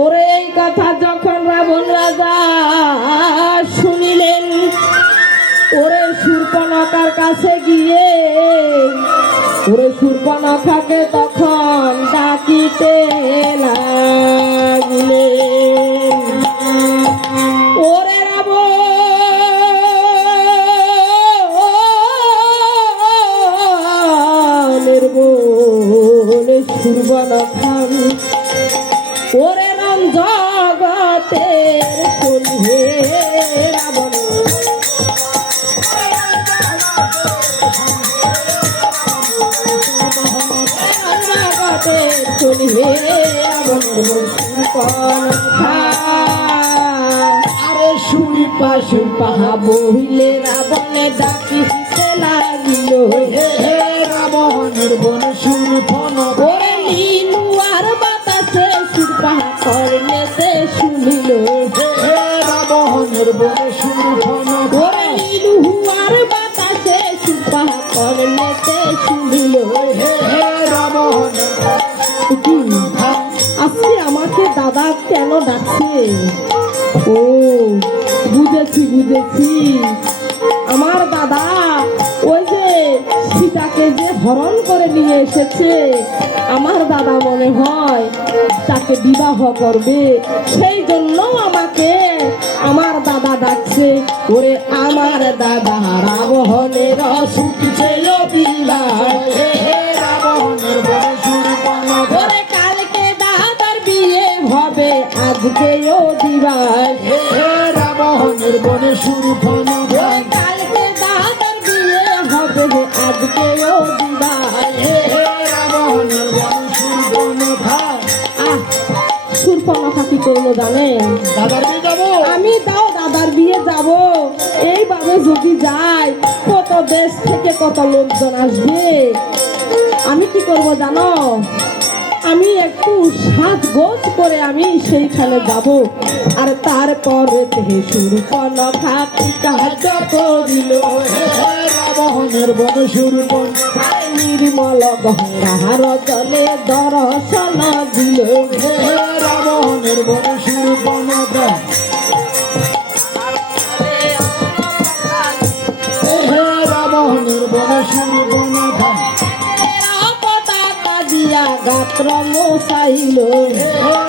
ওরে এই কথা যখন রাবণ রাজা শুনিলেন, ওরে শূর্পণখার কাছে গিয়ে ওরে শূর্পণখাকে তখন ডাকিতে লাগলেন। ওরে রাবণের বোন শূর্পণখা, ওরে নাম জগতের শুনবে রাবণ, শুনবে আরে শুনিপা শুনপাহা বহিলে রাবণে ডাকিতে লাগিল, হে রাবণের বোন শূর্পণ, ওরে নীলু আর বাতাসে শুনপাহা করলেতে শুনিল, হে রাবণের বোন শূর্পণ, ওরে নীলু আর বাতাসে শুনপাহা করলেতে শুনিল, হে রাবণ। আজকে আমাকে দাদা কেন ডাকছে? ও বুঝেছি বুঝেছি, আমার দাদা ওই যে সীতাকে যে হরণ করে নিয়ে এসেছে, আমার দাদা মনে হয় তাকে বিবাহ করবে, সেই জন্য আমাকে আমার দাদা ডাকছে। ওরে আমার দাদা রাবণের সুখ ছিল বিবাহ, হে রাবণের বোন শূর্পণ, ওরে কালকে দাদার বিয়ে হবে আজকেও দিবাস, হে রাবণের বোন শূর্পণ, ওরে কালকে দাদার বিয়ে হবে আজকেও দিবাস। হে রাবণের বোন শূর্পণ। আহ শূর্পণখা কি করলো জানেন? দাদার বিয়ে যাবো আমি দাও দাদার বিয়ে যাব, এইভাবে যদি যাই কত দেশ থেকে কত লোকজন আসবে, আমি কি করব জানো? আমি একটু সাজগোজ করে আমি সেইখানে যাব, আর তারপরে শূর্পণখা কাজ করিল, রাবণের বোন শূর্পণ, নির্মল গঙ্গার জলে দর্শন দিল, রাবণের বোন শূর্পণ, রাবণের বোন শূর্পণ, পতাকা দিয়া গাত্র মোসাইল,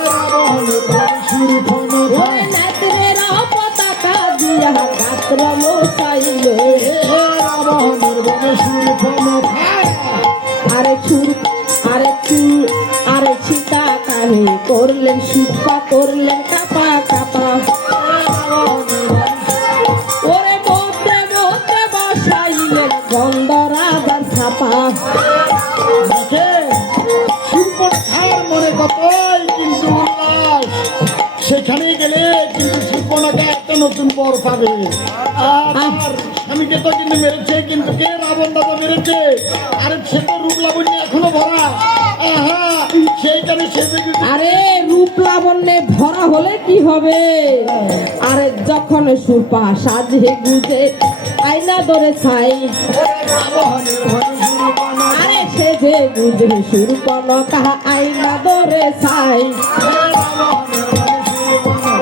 রাবণের বোন শূর্পণ, নেত্রের পতাকা দিয়া গাত্র মোসাইল, রাবণের বোন শূর্পণ, আরে আরে সীতা কানে করলেন সুপা করলেন কাপা কাপা, ওরে মধ্যে মধ্যে বসাইলেন গন্ধ রাজার ছাপা, শূর্পণখার মনে কতই কিন্তু উল্লাস, সেখানে গেলে কিন্তু শূর্পণখা একটা নতুন বর পাবে। আর স্বামীকে তো কিন্তু মেরেছে, কিন্তু কে? রাবণ দাদা মেরেছে। আরে সে তো রূপ লাবণ্যে এখনো ভরা, আহা সেইখানে সে আরে রূপ লাবণ্যে ভরা হলে কি হবে? আরে যখন সুপা সাজে গুজে আয়না ধরে ছাই, আরে সে যে গুজে শূর্পণখা আয়না ধরে ছাই,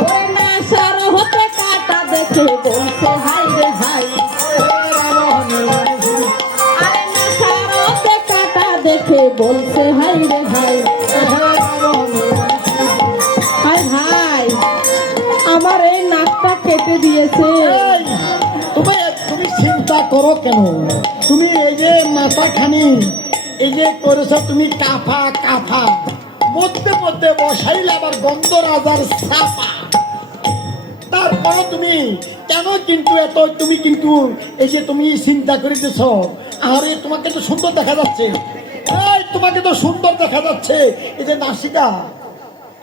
ওরে নাসার হতে কাটা দেখে বলছে হাই রে হাই, আরে নাসার হতে কাটা দেখে বলছে হাই রে হাই, হাই হাই আমার এই নাকটা কেটে দিয়েছে। তুমি চিন্তা করো কেন? তুমি এই যে মাথাখানি এই যে করেছ, তুমি কাফা কাফা মধ্যে মধ্যে বসাইলে আবার গন্ধ রাজার ছাপা, তারপর তুমি কেন কিন্তু এত তুমি কিন্তু এই যে তুমি চিন্তা করিতেছ? আরে তোমাকে তো সুন্দর দেখা যাচ্ছে, এই তোমাকে তো সুন্দর দেখা যাচ্ছে, এই যে নাসিকা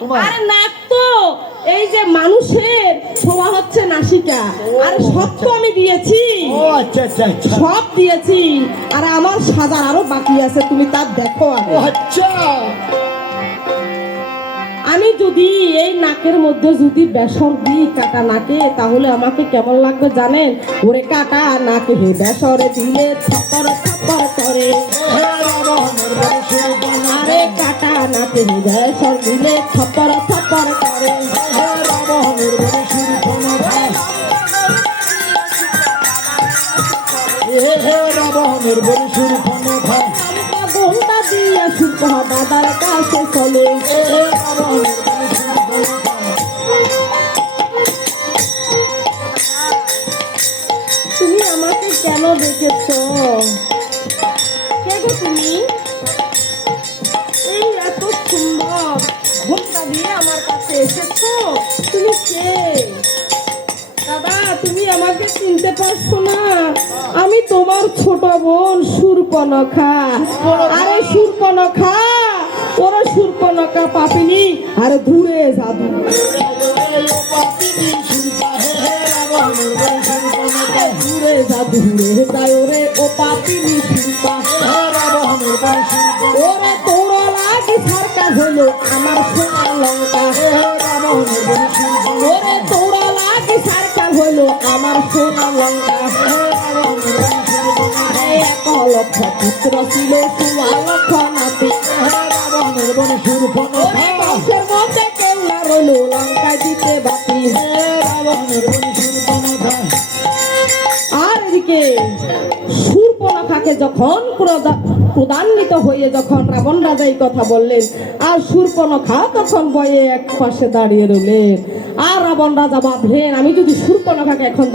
তোমার। আরে নাক তো এই যে মানুষের শোভা হচ্ছে নাসিকা, আর সব তো আমি দিয়েছি, ও আচ্ছা আচ্ছা আচ্ছা, সব দিয়েছি, আর আমার সাজার আরো বাকি আছে, তুমি তার দেখো আগে। ও আচ্ছা। আমি যদি এই নাকের মধ্যে যদি বেসর দিই কাটা নাকে, তাহলে আমাকে কেমন লাগবে জানেন? ওরে কাটা নাকে হে বেসরে দিলে থপর থপর করে, আরে কাটা নাকে হে বেসর দিলে থপর থপর করে। রাবণের বড় সুরপনখা ঘন্টা দিয়ে সুরপহা দাদার কাছে চলে রাবণের বড় সুরপনখা তুমি আমাকে কেন দেখেছ? কে গো তুমি? এই এত সুন্দর ঘোমটা দিয়ে আমার কাছে এসেছো, তুমি কে? দাদা, তুমি আমাকে চিনতে পারছো না? আমি তোমার ছোট বোন সুরপনখা। আরে সুরপনখা, ওরা সুরপনখা পাপিনি, আরে দূরে জাদু। দূরে যা দূরে যায় ওরে ও পাপিনি শিল্পা। ওরে তোর লাগি সারকা হলো আমার সোনা লঙ্কা। ওরে তোর লাগি সারকা হলো আমার সোনা লঙ্কা। এক লক্ষ পুত্র ছিল সোয়া লক্ষ নাতি। ওরে বংশের মধ্যে কেউ না রইল লঙ্কা দিতে বাতি। আর এদিকে শূর্পণখাকে যখন ক্রোধান্বিত হয়ে যখন রাবণ রাজা এই কথা বললেন, আর শূর্পণখা তখন বয়ে এক পাশে দাঁড়িয়ে রইলেন। আর রাবণ রাজা ভাবলেন, আমি যদি শূর্পণখাকে এখন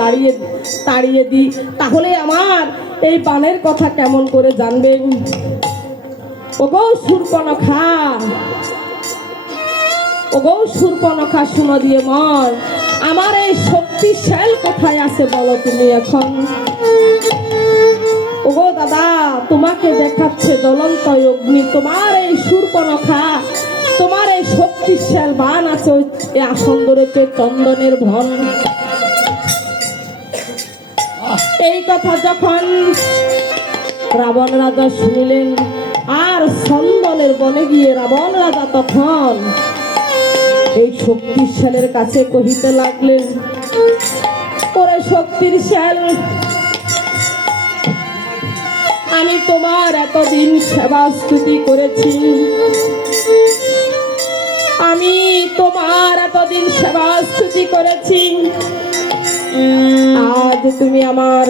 তাড়িয়ে দিই, তাহলে আমার এই বানের কথা কেমন করে জানবেন? ওগো শূর্পণখা, ওগো শূর্পণখা, শুনো দিয়ে মন, আমার এই শক্তিশাল কোথায় আছে বলো তুমি এখন? ওগো দাদা, তোমাকে দেখাচ্ছে জ্বলন্ত অগ্নি, তোমার এই শূর্পণখা, তোমার এই শক্তিশাল বান আছে এই আসন ধরেছে চন্দনের ভন। এই কথা যখন রাবণ রাজা শুনিলেন, আর চন্দনের বনে গিয়ে রাবণ রাজা তখন এই শক্তিশালের কাছে কহিতে লাগলেন, ওরে শক্তির শাল, আমি তোমার এতদিন সেবা স্তুতি করেছি, আমি তোমার এতদিন সেবা স্তুতি করেছি, আজ তুমি আমার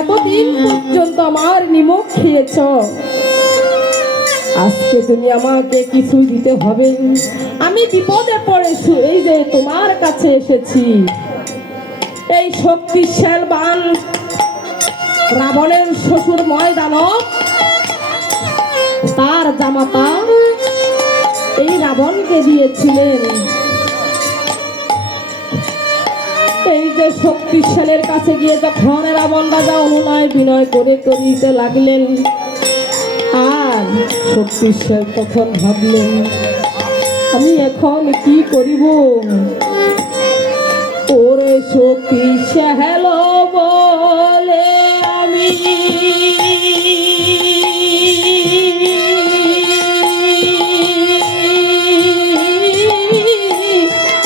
এতদিন পর্যন্ত আমার নিমক খেয়েছ, আজকে তুমি আমাকে কিছু দিতে হবে। আমি বিপদে পড়ে এই যে তোমার কাছে এসেছি। এই শক্তিশাল বান রাবণের শ্বশুর ময়দানব, তার জামাতা এই রাবণকে দিয়েছিলেন। এই যে শক্তিশালের কাছে গিয়ে যখন রাবণ রাজা অনুনয় বিনয় করে করিতে লাগলেন, আর শক্তিশাল তখন ভাবলেন, আমি এখন কি করিব? ওরে শক্তিশাল বলে আমি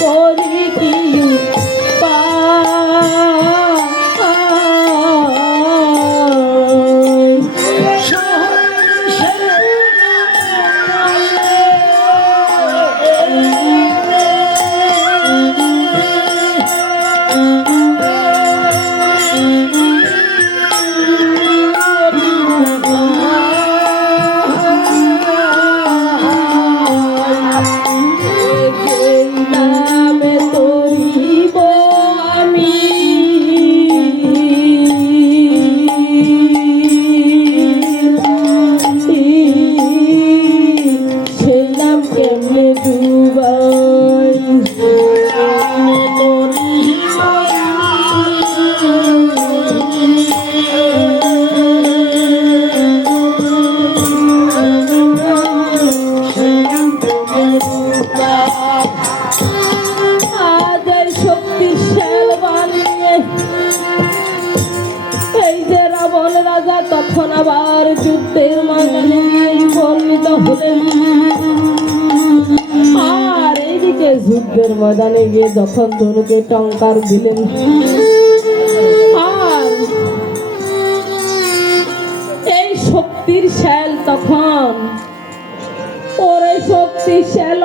করি কি তখন আবার যুদ্ধের ময়দানে উপনীত হলেন। আর এইদিকে যুদ্ধের ময়দানে গিয়ে যখন ধনুকে টঙ্কার দিলেন, আর এই শক্তির শ্যাল তখন, ওরে শক্তিশাল